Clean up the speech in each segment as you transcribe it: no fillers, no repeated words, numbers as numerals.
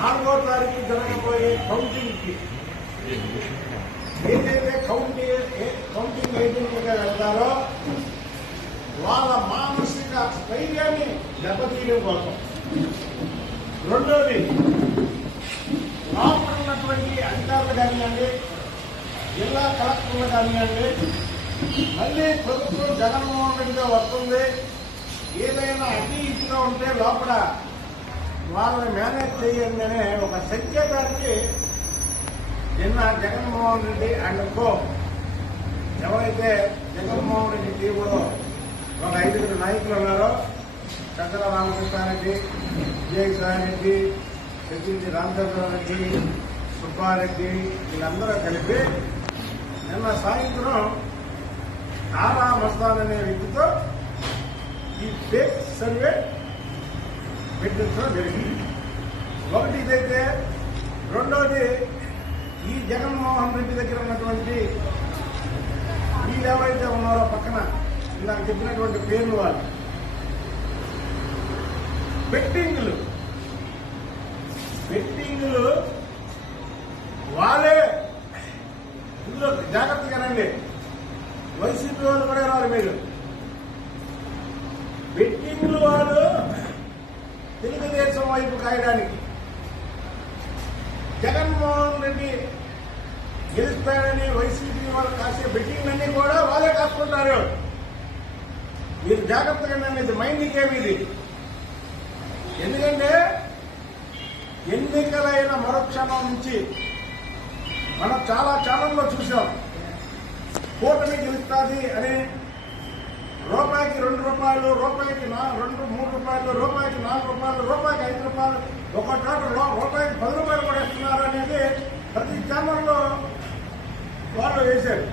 4వ తారీఖు జరగబోయే కౌంటింగ్కి ఏదైతే కౌంటింగ్ ఏజెంట్లుగా వెళ్తారో వాళ్ళ మానసిక స్థైర్యాన్ని దెబ్బతీయడం కోసం. రెండోది, లోపల ఉన్నటువంటి అధికారులు కానివ్వండి, జిల్లా కలెక్టర్లు కానివ్వండి, మళ్ళీ ప్రభుత్వం జగన్మోహన్ రెడ్డిగా వస్తుంది, ఏదైనా అతి ఇదిగా ఉంటే లోపల వాళ్ళని మేనేజ్ చేయండి అనే ఒక సంకేతానికి నిన్న జగన్మోహన్ రెడ్డి అండ్ కో ఎవరైతే జగన్మోహన్ రెడ్డి టీంలో ఒక 5 నాయకులు ఉన్నారో, చంద్ర రామకృష్ణారెడ్డి, విజయసాయిరెడ్డి, సెక్యూరిటీ రామచంద్రారెడ్డి, సుబ్బారెడ్డి, వీళ్ళందరూ కలిపి నిన్న సాయంత్రం ఆరా మస్తాన్ అనే వ్యక్తితో ఈ ఫేక్ సర్వే పెట్టించడం జరిగింది. ఒకటి ఇదైతే, రెండోది ఈ జగన్మోహన్ రెడ్డి దగ్గర ఉన్నటువంటి వీళ్ళు ఎవరైతే ఉన్నారో పక్కన నాకు చెప్పినటువంటి పేర్లు వాళ్ళు బెట్టింగ్లు వాళ్ళే ఇందులో జాగ్రత్తగానండి. వైసీపీ వాళ్ళు కూడా రారు. మీరు బెట్టింగ్లు వాళ్ళు తెలుగుదేశం వైపు కాయడానికి, జగన్మోహన్ రెడ్డి గెలుస్తాడని వైసీపీ వాళ్ళు కాసే బెట్టింగ్లన్నీ కూడా వాళ్ళే కాసుకుంటారు. మీరు జాగ్రత్తగా ఇది మైండ్ గేమ్ ఇది. ఎందుకంటే ఎన్నికలైన మరుక్షణం నుంచి మనం చాలా ఛానల్లో చూసాం, కూటమి గెలుస్తుంది అని రూపాయికి 2 రూపాయలు, రూపాయికి 3 రూపాయలు, రూపాయికి 4 రూపాయలు, రూపాయికి 5 రూపాయలు, ఒక చోట రూపాయికి 10 రూపాయలు కూడా ఇస్తున్నారు అనేది ప్రతి ఛానల్లో వాళ్ళు వేశారు.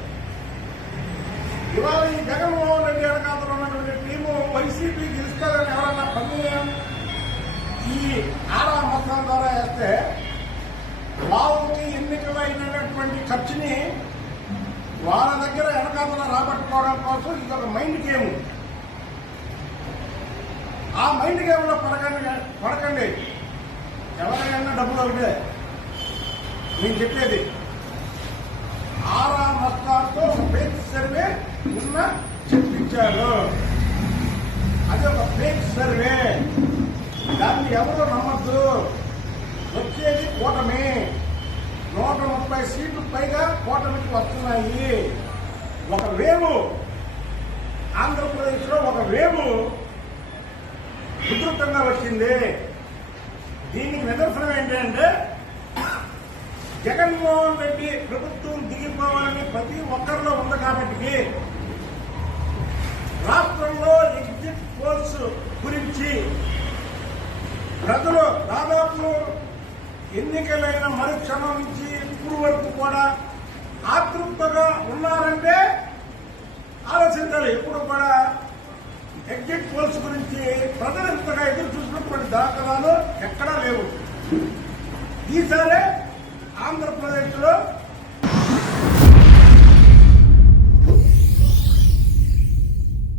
ఇవాళ ఈ జగన్మోహన్ రెడ్డి వెనకాతలో ఉన్నటువంటి టీము వైసీపీ గెలుస్తారని ఎవరన్నా పన్ను ఈ ఆరా మొత్తం ద్వారా వేస్తే వాళ్ళకి ఎన్నికలైనటువంటి ఖర్చుని వాళ్ళ దగ్గర వెనకాతలో రాబట్టుకోవడం కోసం ఇది ఒక మైండ్ గేమ్. ఆ మైండ్ గేమ్ లో పడకండి. ఎవరైనా డబ్బులు అవుతే నేను చెప్పేది, ఆరా మొత్తాలతో ఫేక్ సర్వే నిన్న చెప్పించారు. అది ఒక ఫేక్ సర్వే, దాన్ని ఎవరు నమ్మద్దు. వచ్చేది కూటమి, 130 సీట్లు పైగా కూటమికి వస్తున్నాయి. ఒక వేవు ఆంధ్రప్రదేశ్ లో ఒక వేవు ఉధృతంగా వచ్చింది. దీనికి నిదర్శనం ఏంటంటే జగన్మోహన్ రెడ్డి ప్రభుత్వం దిగిపోవాలని ప్రతి ఒక్కరిలో ఉంది. కాబట్టి రాష్ట్రంలో ఎగ్జిట్ పోల్స్ గురించి ప్రజలు దాదాపు ఎన్నికలైన మరుక్షణం నుంచి ఇప్పుడు వరకు కూడా ఆతృప్తగా ఉన్నారంటే ఆలోచించాలి. ఎప్పుడు కూడా ఎగ్జిట్ పోల్స్ గురించి ప్రజలు ఇంతగా ఎదురు చూసినటువంటి దాఖలాలు ఎక్కడా లేవు. ఈసారి ఆంధ్రప్రదేశ్ లో